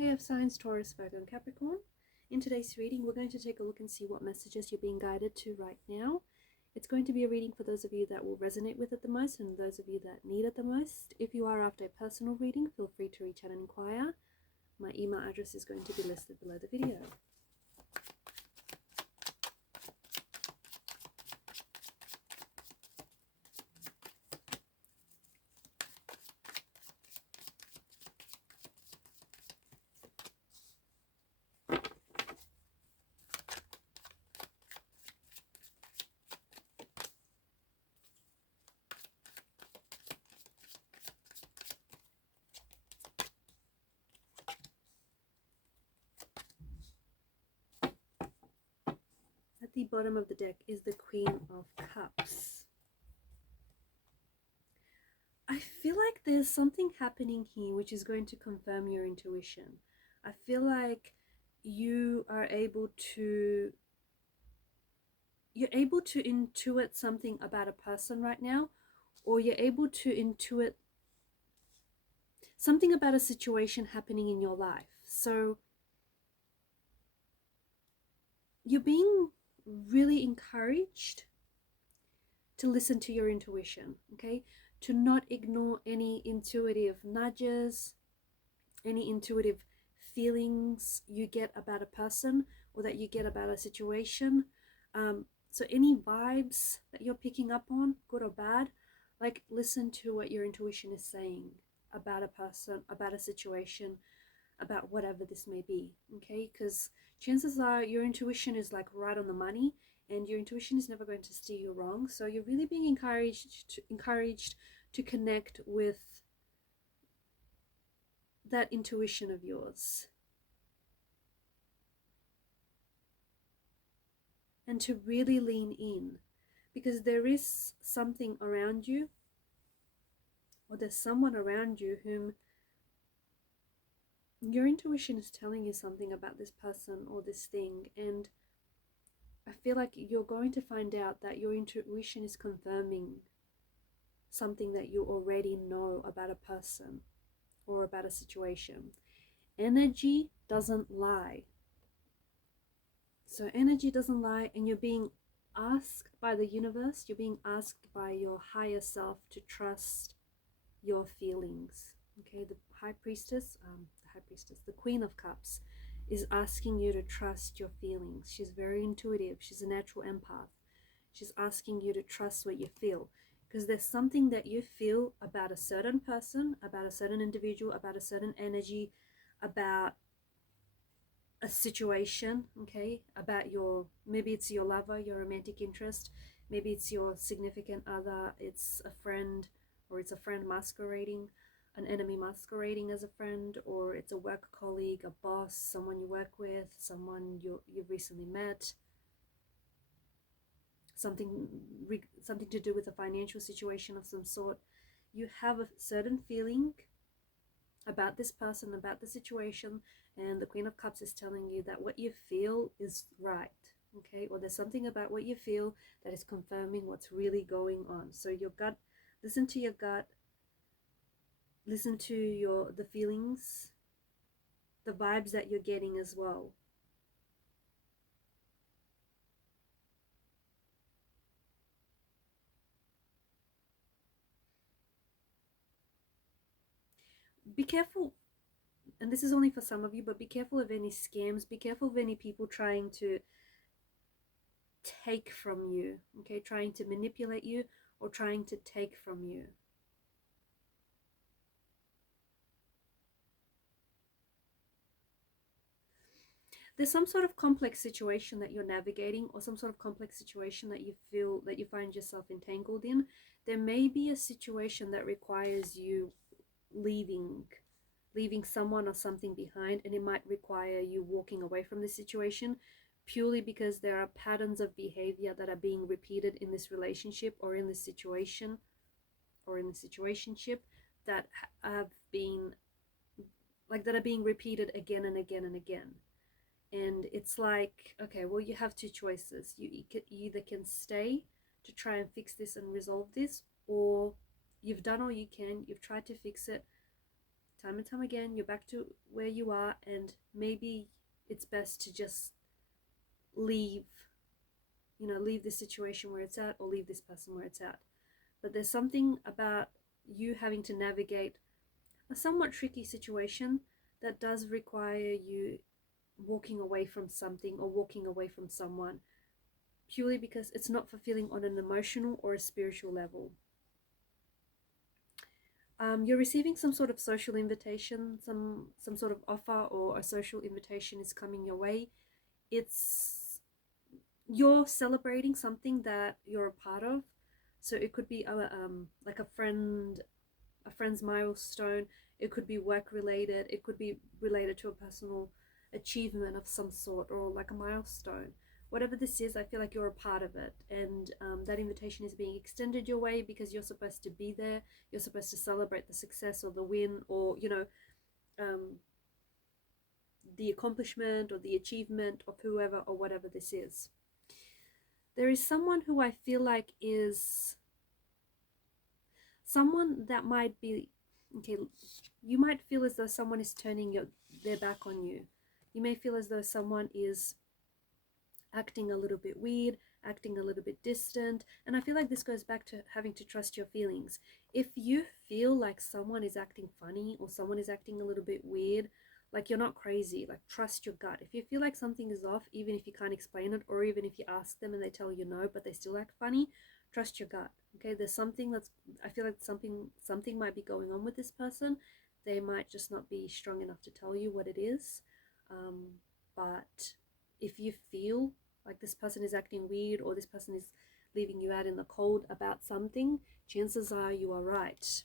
Hey, of signs Taurus, Virgo, and Capricorn. In today's reading, we're going to take a look and see what messages you're being guided to right now. It's going to be a reading for those of you that will resonate with it the most and those of you that need it the most. If you are after a personal reading, feel free to reach out and inquire. My email address is going to be listed below the video. At the bottom of the deck is the Queen of Cups. I feel like there's something happening here which is going to confirm your intuition. I feel like you are able to intuit something about a person right now, or you're able to intuit something about a situation happening in your life. So you're being really encouraged to listen to your intuition, okay? To not ignore any intuitive nudges, any intuitive feelings you get about a person or that you get about a situation. So any vibes that you're picking up on, good or bad, like listen to what your intuition is saying about a person, about a situation, about whatever this may be, okay? Because chances are your intuition is like right on the money, and your intuition is never going to steer you wrong. So you're really being encouraged to connect with that intuition of yours, and to really lean in, because there is something around you, or there's someone around you whom your intuition is telling you something about this person or this thing. And I feel like you're going to find out that your intuition is confirming something that you already know about a person or about a situation. Energy doesn't lie. So energy doesn't lie, and you're being asked by the universe, you're being asked by your higher self to trust your feelings. Okay, the High Priestess, the Queen of Cups, is asking you to trust your feelings. She's very intuitive. She's a natural empath. She's asking you to trust what you feel, because there's something that you feel about a certain person, about a certain individual, about a certain energy, about a situation, okay, about maybe it's your lover, your romantic interest, maybe it's your significant other, it's a friend, or it's a friend masquerading, an enemy masquerading as a friend, or it's a work colleague, a boss, someone you work with, someone you've recently met, something to do with a financial situation of some sort. You have a certain feeling about this person, about the situation, and the Queen of Cups is telling you that what you feel is right, okay? Or there's something about what you feel that is confirming what's really going on. So your gut, listen to your gut, listen to the feelings, the vibes that you're getting as well. Be careful, and this is only for some of you, but be careful of any scams, be careful of any people trying to take from you, okay? Trying to manipulate you or trying to take from you. There's some sort of complex situation that you're navigating, or some sort of complex situation that you feel that you find yourself entangled in. There may be a situation that requires you leaving someone or something behind, and it might require you walking away from the situation purely because there are patterns of behavior that are being repeated in this relationship or in this situation or in the situationship that have been that are being repeated again and again and again. And it's like, okay, well, you have two choices. You either can stay to try and fix this and resolve this, or you've done all you can, you've tried to fix it time and time again, you're back to where you are, and maybe it's best to just leave, leave this situation where it's at, or leave this person where it's at. But there's something about you having to navigate a somewhat tricky situation that does require you walking away from something or walking away from someone, purely because it's not fulfilling on an emotional or a spiritual level. You're receiving some sort of social invitation, some sort of offer or a social invitation is coming your way. You're celebrating something that you're a part of. So it could be like a friend's milestone. It could be work related. It could be related to a personal achievement of some sort, or like a milestone. Whatever this is, I feel like you're a part of it, and that invitation is being extended your way because you're supposed to be there. You're supposed to celebrate the success or the win, or the accomplishment or the achievement of whoever or whatever this is. There is someone who I feel like is someone that might be, okay, you might feel as though someone is turning their back on you. You may feel as though someone is acting a little bit weird, acting a little bit distant, and I feel like this goes back to having to trust your feelings. If you feel like someone is acting funny or someone is acting a little bit weird, like, you're not crazy. Like, trust your gut. If you feel like something is off, even if you can't explain it, or even if you ask them and they tell you no but they still act funny, trust your gut. Okay, there's something I feel like something might be going on with this person. They might just not be strong enough to tell you what it is, but if you feel like this person is acting weird, or this person is leaving you out in the cold about something, chances are you are right.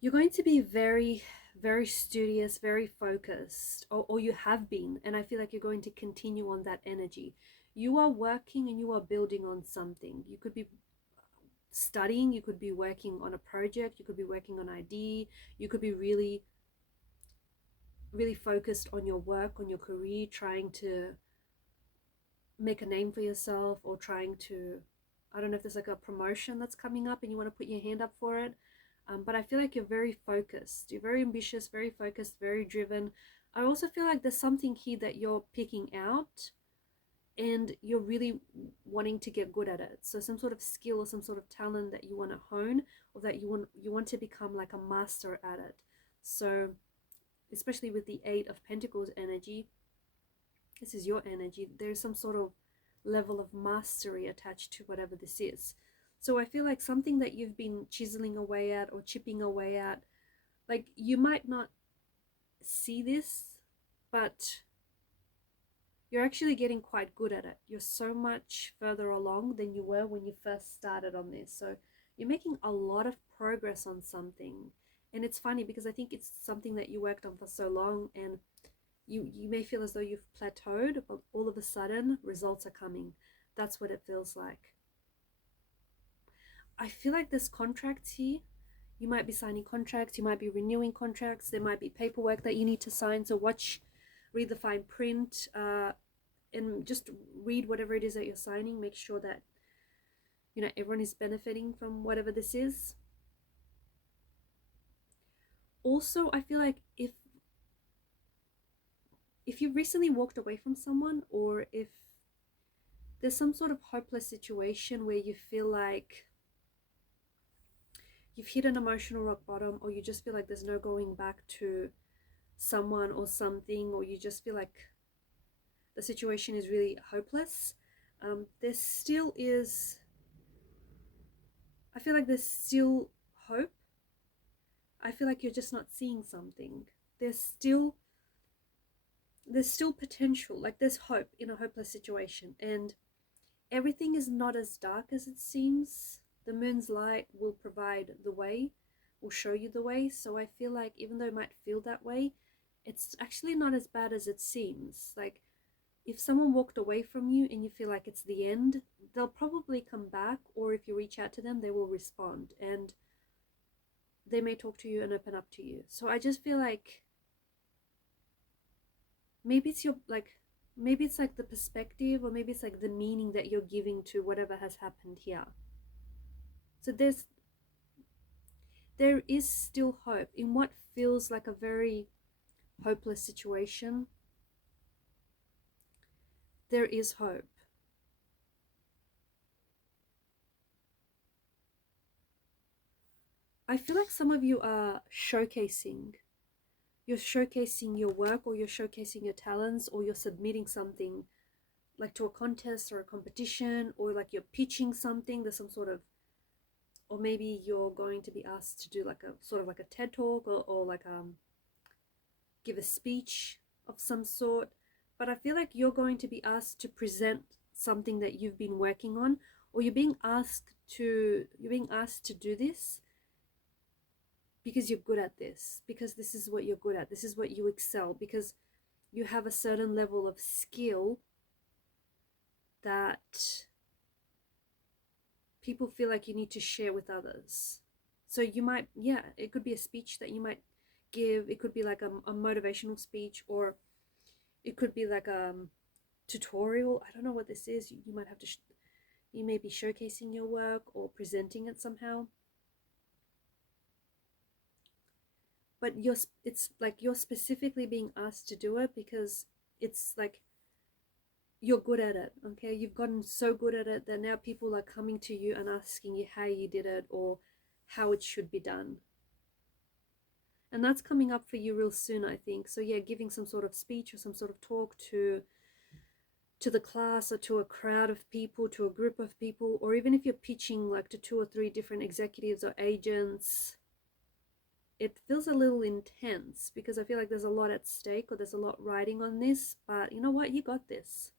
You're going to be very, very studious, very focused, or you have been, and I feel like you're going to continue on that energy. You are working and you are building on something. You could be studying, you could be working on a project, you could be working on ID, you could be really, really focused on your work, on your career, trying to make a name for yourself, or trying to, I don't know if there's like a promotion that's coming up and you want to put your hand up for it. But I feel like you're very focused. You're very ambitious, very focused, very driven. I also feel like there's something here that you're picking out and you're really wanting to get good at it. So some sort of skill or some sort of talent that you want to hone, or that you want to become like a master at it. So especially with the 8 of Pentacles energy, this is your energy. There's some sort of level of mastery attached to whatever this is. So I feel like something that you've been chiseling away at or chipping away at, like, you might not see this, but you're actually getting quite good at it. You're so much further along than you were when you first started on this. So you're making a lot of progress on something. And it's funny because I think it's something that you worked on for so long, and you may feel as though you've plateaued, but all of a sudden results are coming. That's what it feels like. I feel like there's contracts here. You might be signing contracts, you might be renewing contracts, there might be paperwork that you need to sign. So read the fine print, and just read whatever it is that you're signing. Make sure that everyone is benefiting from whatever this is. Also, I feel like if you recently walked away from someone, or if there's some sort of hopeless situation where you feel like you've hit an emotional rock bottom, or you just feel like there's no going back to someone or something, or you just feel like the situation is really hopeless, there still is, I feel like there's still hope. I feel like you're just not seeing something. There's still potential. Like, there's hope in a hopeless situation, and everything is not as dark as it seems. The moon's light will provide the way, will show you the way. So I feel like even though it might feel that way, it's actually not as bad as it seems. Like, if someone walked away from you and you feel like it's the end, they'll probably come back, or if you reach out to them, they will respond, and they may talk to you and open up to you. So I just feel like maybe it's like the perspective, or maybe it's like the meaning that you're giving to whatever has happened here. So there is still hope in what feels like a very hopeless situation. There is hope. I feel like some of you are showcasing. You're showcasing your work, or you're showcasing your talents, or you're submitting something like to a contest or a competition, or like you're pitching something. There's some sort of, or maybe you're going to be asked to do like a sort of like a TED talk, or like give a speech of some sort. But I feel like you're going to be asked to present something that you've been working on, or you're being asked to do this because you're good at this, because this is what you're good at, this is what you excel, because you have a certain level of skill that people feel like you need to share with others. So you might, yeah, it could be a speech that you might give. It could be like a motivational speech, or it could be like a tutorial. I don't know what this is. You might have to, you may be showcasing your work or presenting it somehow. But it's like you're specifically being asked to do it because it's like you're good at it, okay? You've gotten so good at it that now people are coming to you and asking you how you did it or how it should be done. And that's coming up for you real soon, I think. So yeah, giving some sort of speech or some sort of talk to the class, or to a crowd of people, to a group of people, or even if you're pitching like to 2 or 3 different executives or agents, it feels a little intense because I feel like there's a lot at stake, or there's a lot riding on this. But you know what? You got this.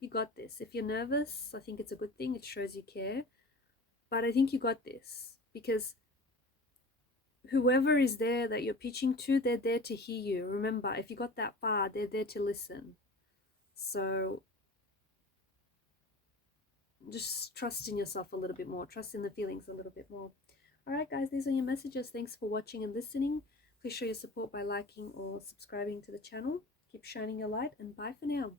You got this. If you're nervous, I think it's a good thing. It shows you care. But I think you got this, because whoever is there that you're pitching to, they're there to hear you. Remember, if you got that far, they're there to listen. So just trust in yourself a little bit more. Trust in the feelings a little bit more. All right, guys, these are your messages. Thanks for watching and listening. Please show your support by liking or subscribing to the channel. Keep shining your light, and bye for now.